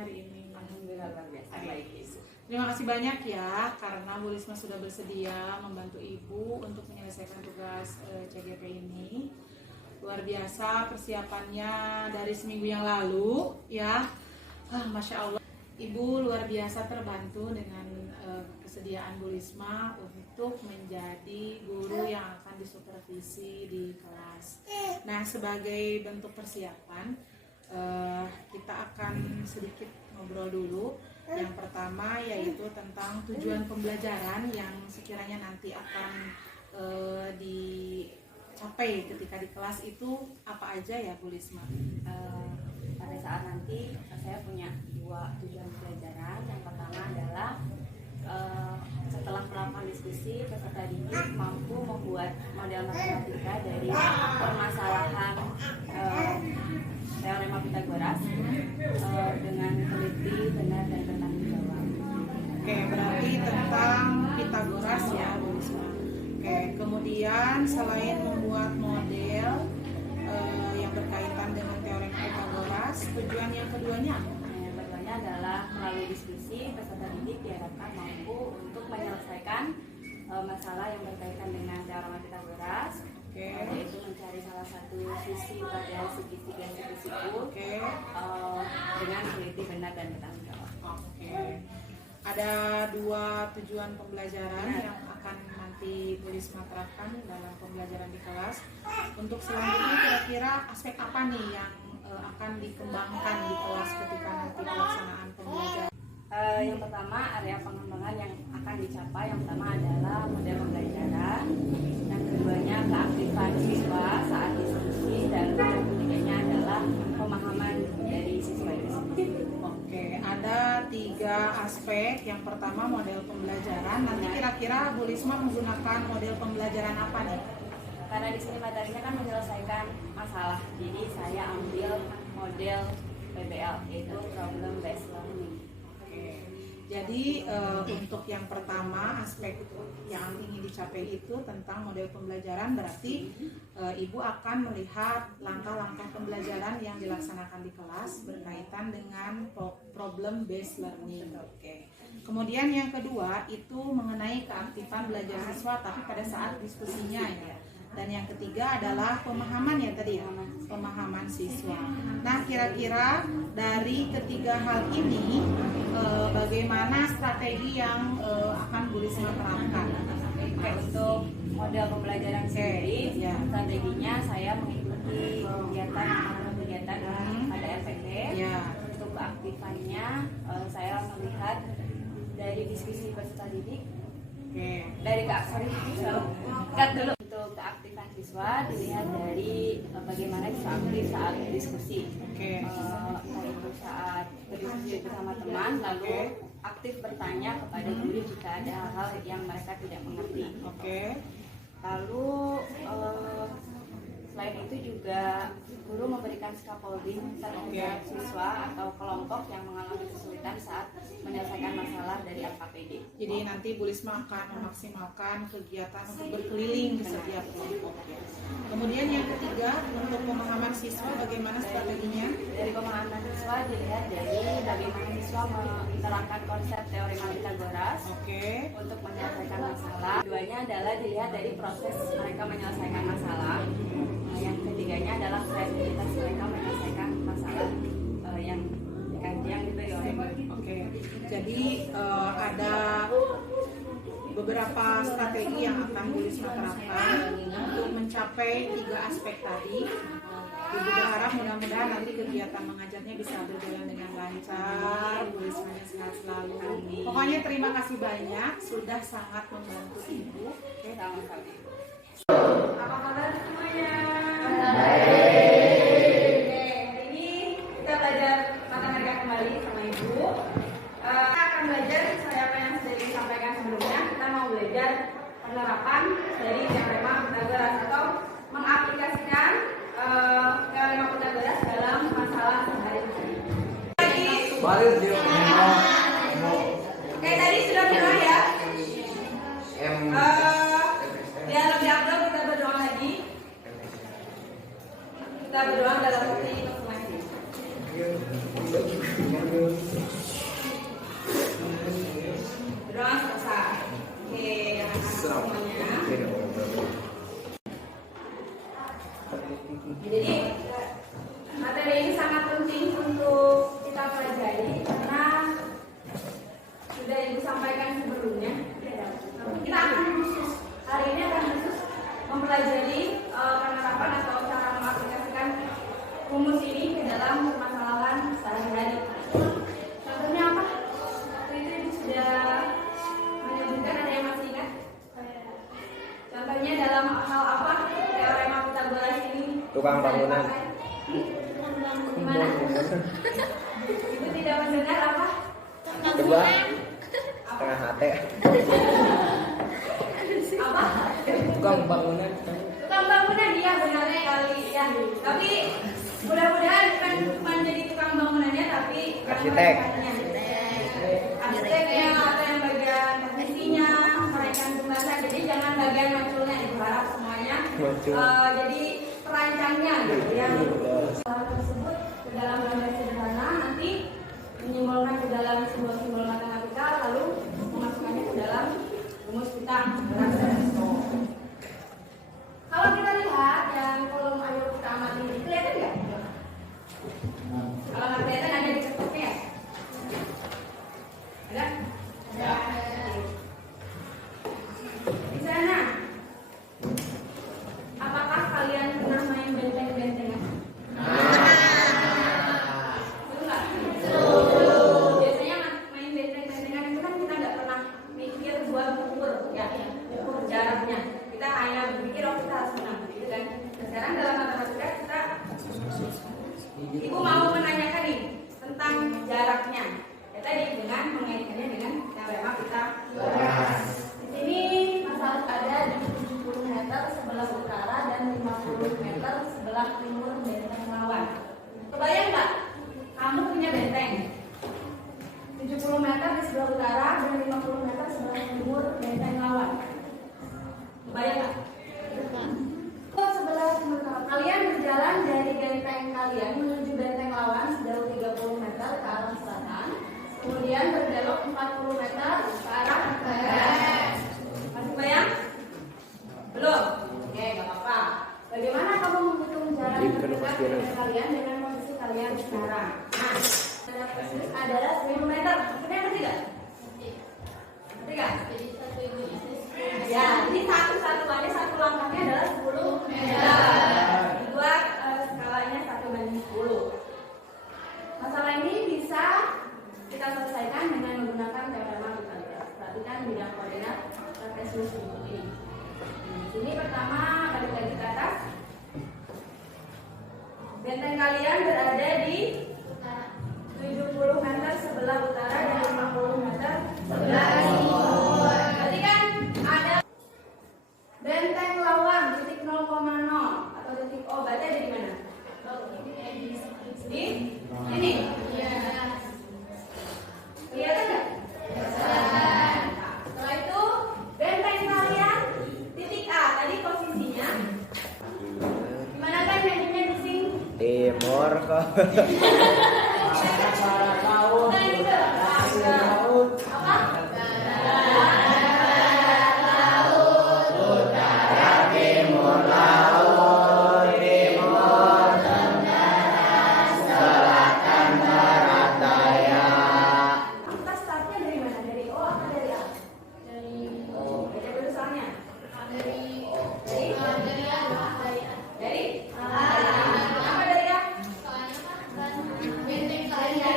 kabarnya hari ini? Alhamdulillah luar biasa baik Ibu. Terima kasih banyak ya karena Bu Risma sudah bersedia membantu Ibu untuk menyelesaikan tugas CGP ini. Luar biasa persiapannya dari seminggu yang lalu ya. Masya Allah, Ibu luar biasa terbantu dengan kesediaan Bu Risma untuk menjadi guru yang akan disupervisi di kelas. Nah, sebagai bentuk persiapan, kita akan sedikit ngobrol dulu. Yang pertama yaitu tentang tujuan pembelajaran yang sekiranya nanti akan dicapai ketika di kelas itu apa aja ya Bu Risma? Pada saat nanti saya punya 2 tujuan pembelajaran. Yang pertama adalah setelah melakukan diskusi, peserta didik mampu membuat model matematika dari permasalahan teorema Pythagoras dengan teliti, benar, dan bertanggung jawab. Oke, berarti tentang Pythagoras ya Bu Risma. Oke, kemudian selain membuat model yang berkaitan dengan teorema Pythagoras, tujuan yang keduanya apa? Yang keduanya adalah melalui diskusi, peserta didik diharapkan mampu untuk menyelesaikan masalah yang berkaitan dengan teorema Pythagoras, yaitu mencari salah satu sisi pada segitiga siku dengan teliti, benar, dan bertanggung jawab. Ada 2 tujuan pembelajaran yang akan nanti Bu Risma terapkan dalam pembelajaran di kelas. Untuk selanjutnya kira-kira aspek apa nih yang akan dikembangkan di kelas ketika nanti pelaksanaan pembelajaran? Yang pertama, area pengembangan yang akan dicapai yang pertama adalah model pembelajaran, yang keduanya keaktifan siswa saat diskusi, dan yang ketiganya adalah pemahaman dari siswa itu sendiri. Oke, ada 3 aspek. Yang pertama model pembelajaran. Nanti kira-kira Bu Risma menggunakan model pembelajaran apa nih? Karena di sini materinya kan menyelesaikan masalah, jadi saya ambil model PBL, yaitu Problem Based Learning. Jadi untuk yang pertama aspek yang ingin dicapai itu tentang model pembelajaran, berarti Ibu akan melihat langkah-langkah pembelajaran yang dilaksanakan di kelas berkaitan dengan problem based learning. Kemudian yang kedua itu mengenai keaktifan belajar siswa tapi pada saat diskusinya ya. Dan yang ketiga adalah pemahaman ya tadi ya, pemahaman siswa. Nah, kira-kira dari ketiga hal ini bagaimana strategi yang akan Bu Risma terapkan? Untuk model pembelajaran sendiri, strateginya saya mengikuti kegiatan pada FPD. Untuk keaktifannya saya melihat dari diskusi peserta didik. Cut dulu. Untuk keaktifan siswa dilihat dari bagaimana siswa aktif saat diskusi. Entah itu saat berdiskusi bersama teman, lalu aktif bertanya kepada guru jika ada hal-hal yang mereka tidak mengerti. Lalu selain itu juga guru memberikan scaffolding terhadap siswa atau kelompok yang mengalami kesulitan saat menyelesaikan masalah dari LKPD. Jadi nanti Bu Risma akan memaksimalkan kegiatan untuk berkeliling di setiap kelompok. Kemudian yang ketiga untuk pemahaman siswa bagaimana strateginya? Dari pemahaman siswa dilihat dari bagaimana siswa menerapkan konsep teorema Pythagoras untuk menyelesaikan masalah. Keduanya adalah dilihat dari proses mereka menyelesaikan masalah. Yang ketiganya adalah kreativitas mereka menyelesaikan masalah yang diberi oleh Jadi ada beberapa strategi yang akan Bu Risma terapkan untuk mencapai 3 aspek tadi. Ibu berharap mudah-mudahan nanti kegiatan mengajarnya bisa berjalan dengan lancar, Bu Rismanya sehat selalu. Pokoknya terima kasih banyak, sudah sangat membantu Ibu. sama-sama. Apa kabar semuanya? Ini kita belajar matematika kembali sama Ibu. Kita akan belajar seperti apa yang sudah disampaikan sebelumnya. Kita mau belajar penerapan dari teorema Pythagoras atau mengaplikasikan teorema Pythagoras dalam masalah sehari-hari. Kayak tadi sudah pernah ya. Biar lebih afdal kita berdoa lagi. Kita berdoa dalam hati masing-masing. Terus selesai. Oke, anak-anak semuanya. Jadi materi ini sangat penting untuk kita pelajari karena sudah Ibu sampaikan sebelumnya. Kita akan khusus hari ini akan khusus mempelajari penerapan atau cara mengaplikasikan rumus ini ke dalam permasalahan sehari-hari. Contohnya apa? Waktu itu Ibu sudah menyebutkan, ada yang masih ingat? Contohnya dalam hal apa teorema Pythagoras ini? Tukang bangunan. Gimana? Ibu tidak mendengar apa? Coba setengah hati. Apa? Tukang bangunan. Tukang bangunan, iya benar sekali ya. Tapi mudah-mudahan bukan cuma jadi tukang bangunannya, tapi Arsitek. Arsiteknya atau yang bagian teknisinya, mereka jembatan. Jadi jangan bagian maculnya, diharap semuanya. Macul. Jadi perancangnya gitu ya. Hal tersebut ke dalam gambar sederhana, nanti menyimbolkan ke dalam simbol-simbol matematika, lalu memasukkannya ke dalam rumus kita. Kalau kita lihat yang kolom ayo kita amati ini, kelihatan nggak? Kalau nggak kelihatan ada di kertasnya ya? Ada? Ada. Di sana, apakah kalian pernah main benteng-bentengan? Betul nggak? Biasanya main benteng-bentengan itu kan kita nggak pernah mikir buat ukur, ya, ukur jaraknya. Kita hanya berpikir, oh kita harus menang, gitu kan? Sekarang dalam matematika kita, Ibu mau menanyakan nih tentang jaraknya. Ya tadi dengan mengaitkannya dengan teorema Pythagoras. Di sini masalah ada di 70 meter sebelah utara dan 50 meter sebelah timur benteng lawan. Kebayang nggak? Kamu punya benteng 70 meter di sebelah utara dan 50 meter sebelah timur benteng lawan. Kebayang nggak? Sebelah timur kalian berjalan dari benteng kalian menuju benteng lawan sejauh 30 meter ke arah selatan, kemudian berbelok 40 meter ke arah barat. Masih bayang? Belum? Oke, nggak apa-apa. Bagaimana kamu menghitung jarak terdekat benteng kalian dengan posisi kalian sekarang? Nah, jarak tersebut adalah 1000 meter. Maksudnya ngerti nggak? Ngerti nggak? Ya, jadi satu-satuannya, satu langkahnya adalah 10 meter. Dibuat skalanya 1:10. Masalah ini bisa kita selesaikan dengan menggunakan teorema Pythagoras. Perhatikan bidang koordinat kartesius ini. Di sini pertama balik lagi ke atas. Benteng kalian berada di 70 meter sebelah utara dan 50 meter sebelah timur. Berarti kan ada benteng lawan titik 0,0 atau titik O, berarti ada di mana? Di ini. Kelihatan nggak? Setelah itu benteng kalian titik A tadi posisinya. Gimana kan bentengnya di sini? Timur kok. Bukan gitu. Apa? Kita startnya dari mana? Dari O atau dari A? Dari O. Baca dulu soalnya. Dari O. Dari A. Dari A. Kenapa dari A? Benteng kalian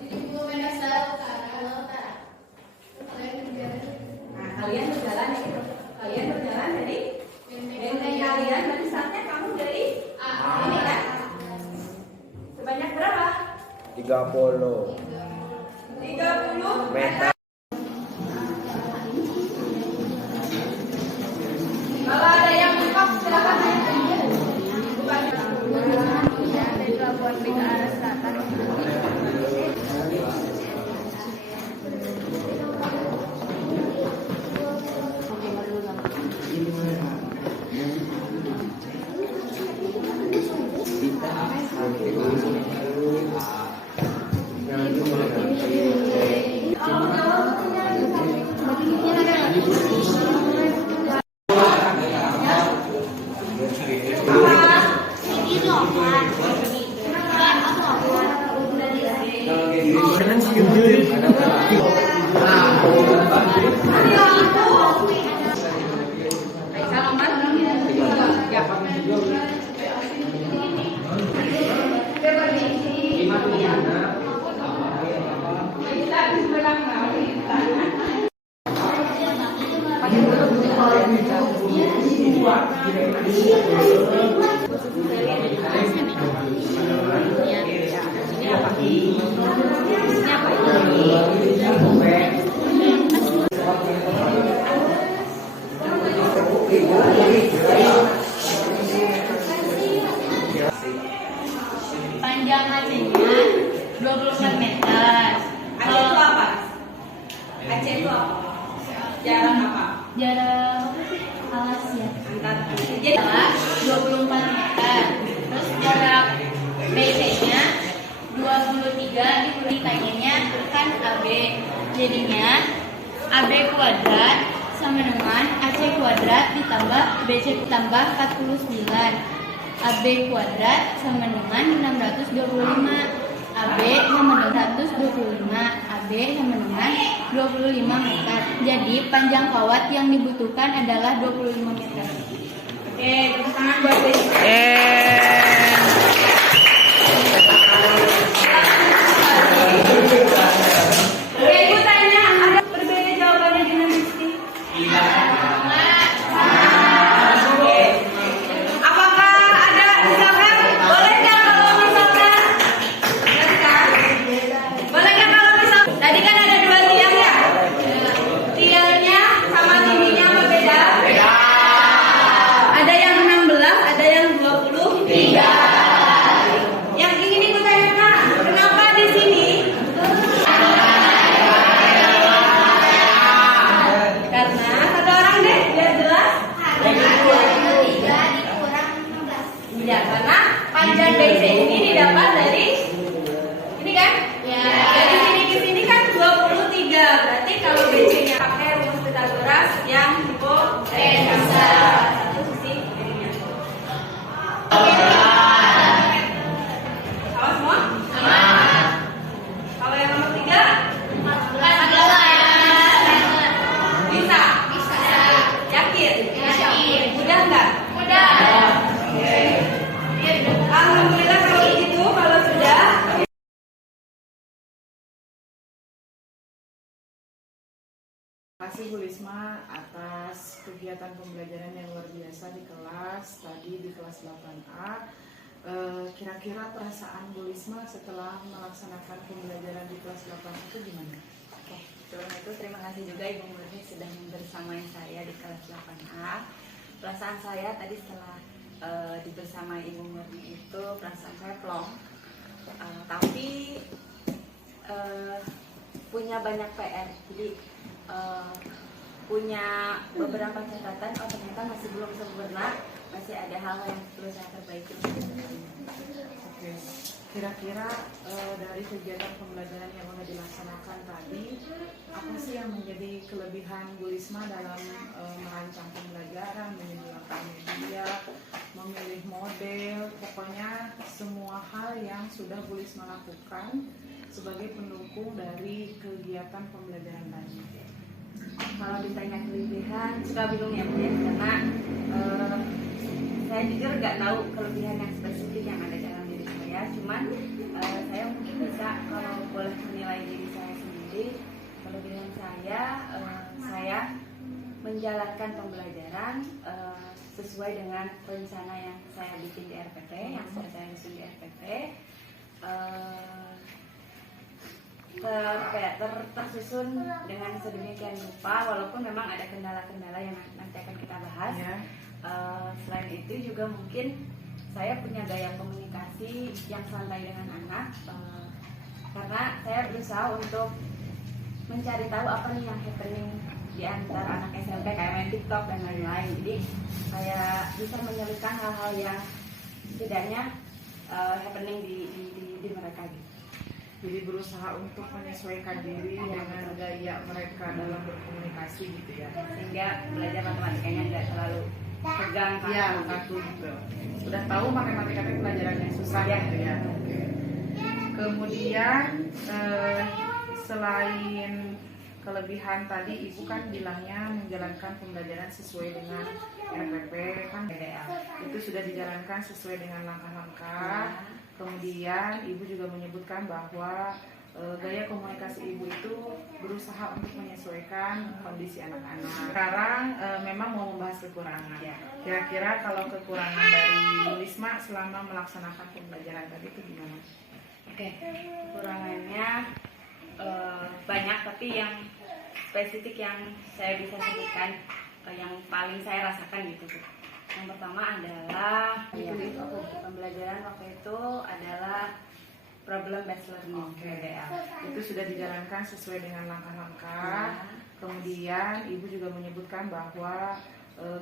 di 70 meter sebelah utara. Nah, kalian berjalan ya gitu. Kalian berjalan dari benteng kalian. Berarti startnya kamu dari A. Ini kan? Sebanyak berapa? 30 30 meter. Kalau ada yang mentok, silakan naik. Bukan. Dari pelabuhan ke arah selatan. Panjang AC-nya 24 meter. AC itu apa? AC itu apa? Jarak apa? Jarak alas ya. Jadi Jarak 24 meter. Terus jarak BC-nya 23 dikurangi tangannya kan AB. Jadinya AB kuadrat sama dengan AC kuadrat ditambah BC ditambah 49. AB kuadrat sama dengan 625. AB sama dengan 125. AB sama dengan 25 meter. Jadi panjang kawat yang dibutuhkan adalah 25 meter. oke, tepuk tangan buat Desi. Oke, Ibu tanya, ada berbeda jawabannya dengan Rizky? Oke. Apakah ada misalkan? Boleh nggak kalau misalkan? Boleh nggak kalau misalkan? Tadi kan ada 2 tiang ya? Tiangnya sama tingginya berbeda? Ada yang 16, ada yang 23. Yang ingin Ibu tanyakan, kenapa di sini? Karena satu orang deh, biar jelas. Ya, karena panjang BC ini didapat dari ini kan? Ya. Dari sini ke sini kan 23. Berarti kalau BC-nya pakai rumus Pythagoras yang hipotenuse. Satu sisi kirinya. Sama semua? Kalau yang nomor 3? Bisa? Yakin? Mudah nggak? Oke. Alhamdulillah kalau begitu, kalau sudah. Terima kasih Bu Lisma atas kegiatan pembelajaran yang luar biasa di kelas tadi di kelas 8A. Kira-kira perasaan Bu Lisma setelah melaksanakan pembelajaran di kelas 8 itu gimana? Oke, sebelum itu terima kasih juga Ibu Murni sudah membersamai saya di kelas 8A. Perasaan saya tadi setelah dibersamai Ibu Murni itu perasaan saya plong. Tapi punya banyak PR. Jadi punya beberapa catatan, oh ternyata masih belum sempurna, masih ada hal yang perlu saya perbaiki. Oke, kira-kira dari kegiatan pembelajaran yang sudah dilaksanakan tadi, apa sih yang menjadi kelebihan Bu Lisma dalam merancang pembelajaran, menyediakan media, memilih model, pokoknya semua hal yang sudah Bu Lisma lakukan sebagai pendukung dari kegiatan pembelajaran tadi. Kalau ditanya kelebihan, suka bingung ya Bu ya, karena saya jujur nggak tahu kelebihan yang spesifik yang ada dalam diri saya. Cuman saya mungkin bisa, kalau boleh menilai diri saya sendiri, kelebihan saya menjalankan pembelajaran sesuai dengan rencana yang saya bikin di RPP, yang sudah saya susun di RPP. Tersusun dengan sedemikian rupa, walaupun memang ada kendala-kendala yang nanti akan kita bahas. Ya. Selain itu juga mungkin saya punya gaya komunikasi yang santai dengan anak, karena saya berusaha untuk mencari tahu apa nih yang happening di antara anak SMP kayak main TikTok dan lain-lain. Jadi saya bisa menyelipkan hal-hal yang setidaknya happening di mereka gitu. Jadi berusaha untuk menyesuaikan diri dengan gaya mereka dalam berkomunikasi gitu ya. Sehingga belajar matematikanya nggak terlalu tegang Iya, kaku gitu. Udah tahu matematika itu pelajaran yang susah ya. Gitu ya. Oke. Kemudian selain kelebihan tadi, Ibu kan bilangnya menjalankan pembelajaran sesuai dengan RPP kan PDL. Itu sudah dijalankan sesuai dengan langkah-langkah. Kemudian Ibu juga menyebutkan bahwa gaya komunikasi ibu itu berusaha untuk menyesuaikan kondisi anak-anak. Sekarang memang mau membahas kekurangan. Kira-kira kalau kekurangan dari Lisma selama melaksanakan pembelajaran tadi itu gimana? Oke, kekurangannya banyak, tapi yang spesifik yang saya bisa sebutkan, yang paling saya rasakan gitu. Yang pertama adalah pembelajaran waktu itu adalah problem based learning. PBL. Itu sudah dijalankan sesuai dengan langkah-langkah. Kemudian ibu juga menyebutkan bahwa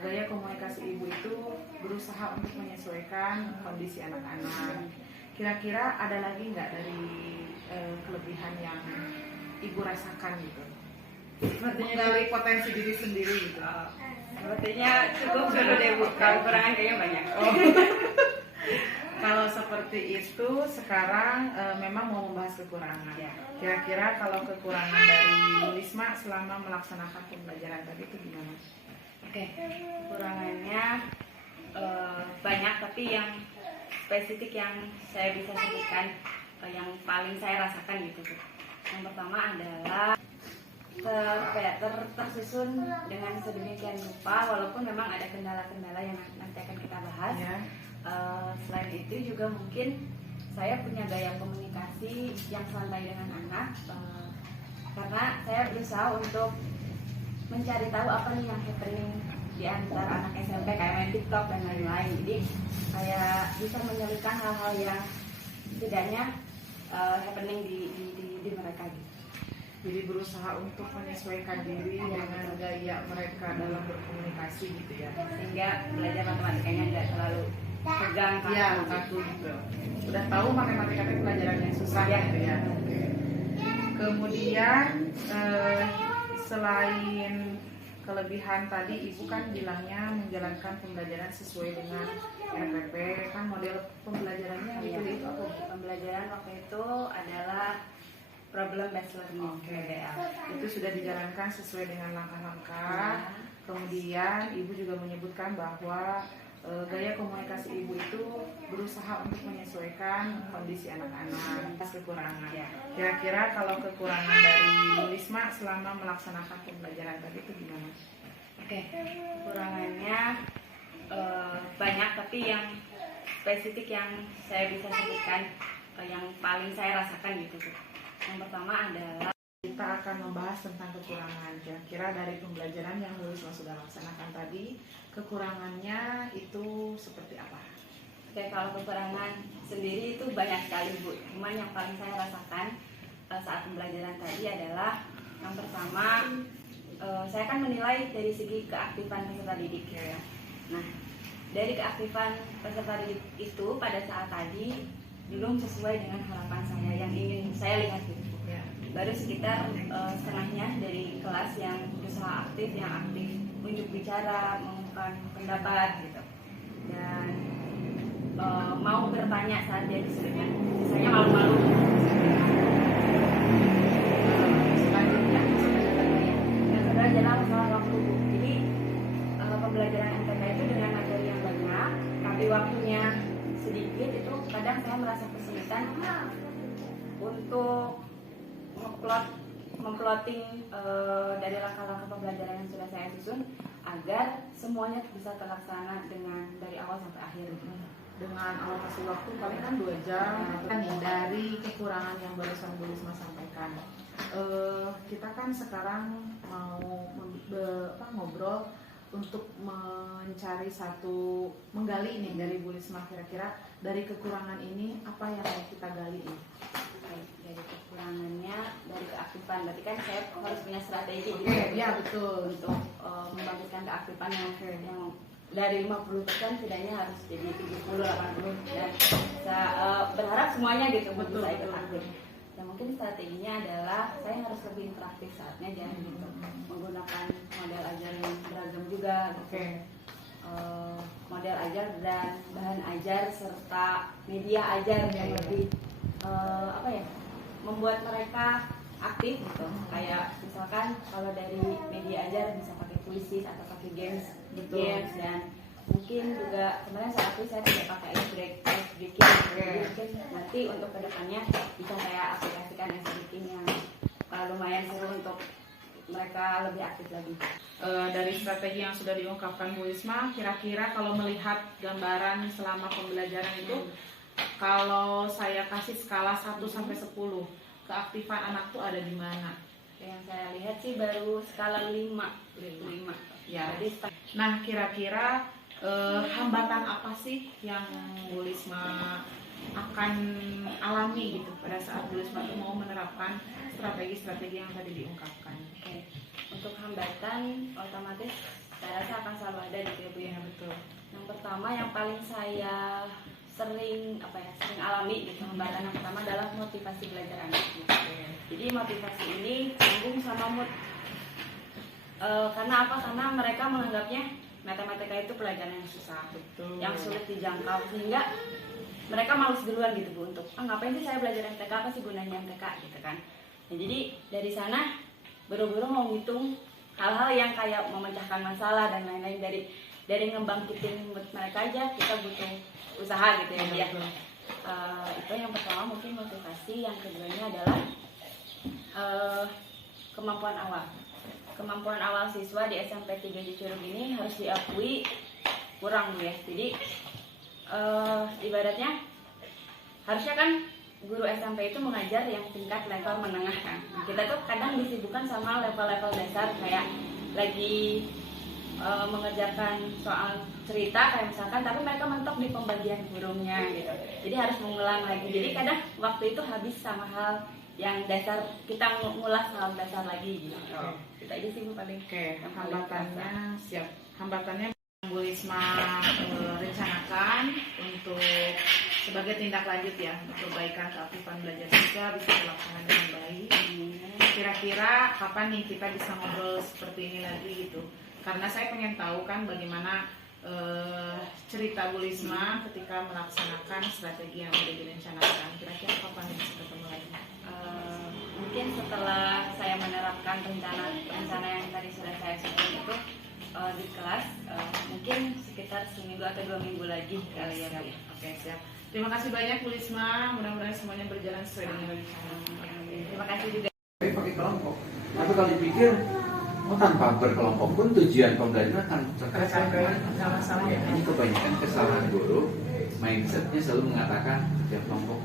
gaya komunikasi ibu itu berusaha untuk menyesuaikan kondisi anak-anak. Kira-kira ada lagi nggak dari kelebihan yang ibu rasakan gitu? Menggali potensi diri sendiri gitu. Sepertinya cukup dulu deh Bu, kalau kekurangan kayaknya banyak. Kalau seperti itu, sekarang memang mau membahas kekurangan. Kira-kira kalau kekurangan dari Lisma selama melaksanakan pembelajaran tadi itu gimana? Oke, kekurangannya banyak, tapi yang spesifik yang saya bisa sebutkan, yang paling saya rasakan gitu. Yang pertama adalah tersusun dengan sedemikian rupa, walaupun memang ada kendala-kendala yang nanti akan kita bahas. Selain itu juga mungkin saya punya gaya komunikasi yang santai dengan anak, karena saya berusaha untuk mencari tahu apa nih yang happening di antara anak SMP, kayak main TikTok dan lain-lain. Jadi saya bisa menyelipkan hal-hal yang setidaknya happening di mereka gitu. Jadi berusaha untuk menyesuaikan diri dengan gaya mereka dalam berkomunikasi gitu ya. Sehingga belajar matematikanya tidak terlalu tegang kaku gitu. Udah tahu matematika itu pelajaran yang susah gitu ya. Kemudian selain kelebihan tadi, ibu kan bilangnya menjalankan pembelajaran sesuai dengan RPP, kan model pembelajarannya itu apa? Pembelajaran waktu itu adalah problem based learning. PBL. Itu sudah dijalankan sesuai dengan langkah-langkah. Kemudian ibu juga menyebutkan bahwa gaya komunikasi ibu itu berusaha untuk menyesuaikan kondisi anak-anak, kekurangan. Kira-kira kalau kekurangan dari Lisma selama melaksanakan pembelajaran tadi itu gimana? Oke, kekurangannya banyak, tapi yang spesifik yang saya bisa sebutkan, yang paling saya rasakan gitu. Yang pertama adalah kita akan membahas tentang kekurangan. Kira-kira dari pembelajaran yang Lisma sudah laksanakan tadi, kekurangannya itu seperti apa? Oke, kalau kekurangan sendiri itu banyak sekali Bu. Cuman yang paling saya rasakan saat pembelajaran tadi adalah yang pertama, saya kan menilai dari segi keaktifan peserta didik ya. Nah, dari keaktifan peserta didik itu pada saat tadi belum sesuai dengan harapan saya yang ingin saya lihat gitu. Baru sekitar setengahnya dari kelas yang berusaha aktif, yang aktif unjuk bicara, mengungkapkan pendapat gitu, dan mau bertanya saat dia disuruhnya. Sisanya malu-malu. Selanjutnya, yang kedua adalah masalah waktu. Jadi pembelajaran MTK itu dengan materi yang banyak, tapi waktunya sedikit, itu kadang saya merasa kesulitan untuk memploting dari langkah-langkah pembelajaran yang sudah saya susun agar semuanya bisa terlaksana dengan dari awal sampai akhir. dengan alokasi waktu paling kan 2 jam. Dari kekurangan yang barusan Bu Lisma sampaikan, kita kan sekarang mau ngobrol untuk mencari menggali ini dari Bu Lisma, kira-kira dari kekurangan ini apa yang mau kita gali ini? Dari kekurangannya, dari keaktifan, berarti kan saya harus punya strategi Ya betul, untuk membangkitkan keaktifan yang dari 50% setidaknya harus jadi 70-80, dan berharap semuanya gitu betul, bisa ikut aktif. Dan mungkin strateginya adalah saya harus lebih interaktif saatnya, jangan gitu menggunakan model ajar yang beragam juga gitu. Model ajar dan bahan ajar serta media ajar yang lebih membuat mereka aktif gitu. Kayak misalkan kalau dari media ajar bisa pakai puisi atau pakai games dan mungkin juga kemarin saat itu saya tidak pakai ice breaking. Jadi mungkin nanti untuk kedepannya bisa saya aplikasikan ice breaking yang lumayan seru untuk mereka lebih aktif lagi. Dari strategi yang sudah diungkapkan Bu Risma, kira-kira kalau melihat gambaran selama pembelajaran itu, kalau saya kasih skala 1 sampai 10, keaktifan anak tuh ada di mana? Yang saya lihat sih baru skala 5. Ya. Jadi Nah, kira-kira hambatan apa sih yang Bu Risma akan alami gitu pada saat Bu Risma tuh mau menerapkan strategi-strategi yang tadi diungkapkan? Oke. Untuk hambatan otomatis saya rasa akan selalu ada gitu ya Bu ya. Betul. Yang pertama yang paling saya sering alami gitu, hambatan yang pertama adalah motivasi belajar anak gitu. Jadi motivasi ini nyambung sama mood. Karena apa? Karena mereka menganggapnya matematika itu pelajaran yang susah, Betul. yang sulit dijangkau, sehingga mereka males duluan gitu Bu untuk ngapain sih saya belajar MTK, apa sih gunanya MTK gitu kan. Nah, jadi dari sana buru-buru mau ngitung hal-hal yang kayak memecahkan masalah dan lain-lain, dari ngebangkitin mood mereka aja kita butuh usaha gitu ya dia. Itu yang pertama mungkin motivasi. Yang keduanya adalah kemampuan awal. Kemampuan awal siswa di SMP 3 Curug ini harus diakui kurang Bu ya. Jadi ibaratnya harusnya kan guru SMP itu mengajar yang tingkat level menengah kan. Kita tuh kadang disibukkan sama level-level dasar kayak lagi mengerjakan soal cerita kayak misalkan, tapi mereka mentok di pembagian burungnya gitu. Jadi harus mengulang lagi. Jadi kadang waktu itu habis sama hal yang dasar, kita ngulas hal dasar lagi gitu. Kita aja sih Bu paling. Oke, hambatannya siap. Hambatannya Bu Risma rencanakan untuk sebagai tindak lanjut ya, untuk perbaikan keaktifan belajar siswa bisa dilaksanakan dengan baik. Kira-kira kapan nih kita bisa ngobrol seperti ini lagi gitu? Karena saya pengen tahu kan bagaimana cerita Bu Risma ketika melaksanakan strategi yang sudah direncanakan. Kira-kira kapan nih bisa ketemu lagi? Mungkin setelah saya menerapkan rencana yang tadi sudah saya sebutkan itu di kelas, mungkin sekitar seminggu atau 2 minggu lagi kali ya. Oke, siap. Terima kasih banyak Bu Risma, mudah-mudahan semuanya berjalan sesuai dengan rencana. Terima kasih juga. Pakai kelompok. Tapi kalau dipikir, tanpa berkelompok pun tujuan pembelajaran akan tercapai sama-sama. Ini kebanyakan kesalahan guru, mindsetnya selalu mengatakan kerja kelompok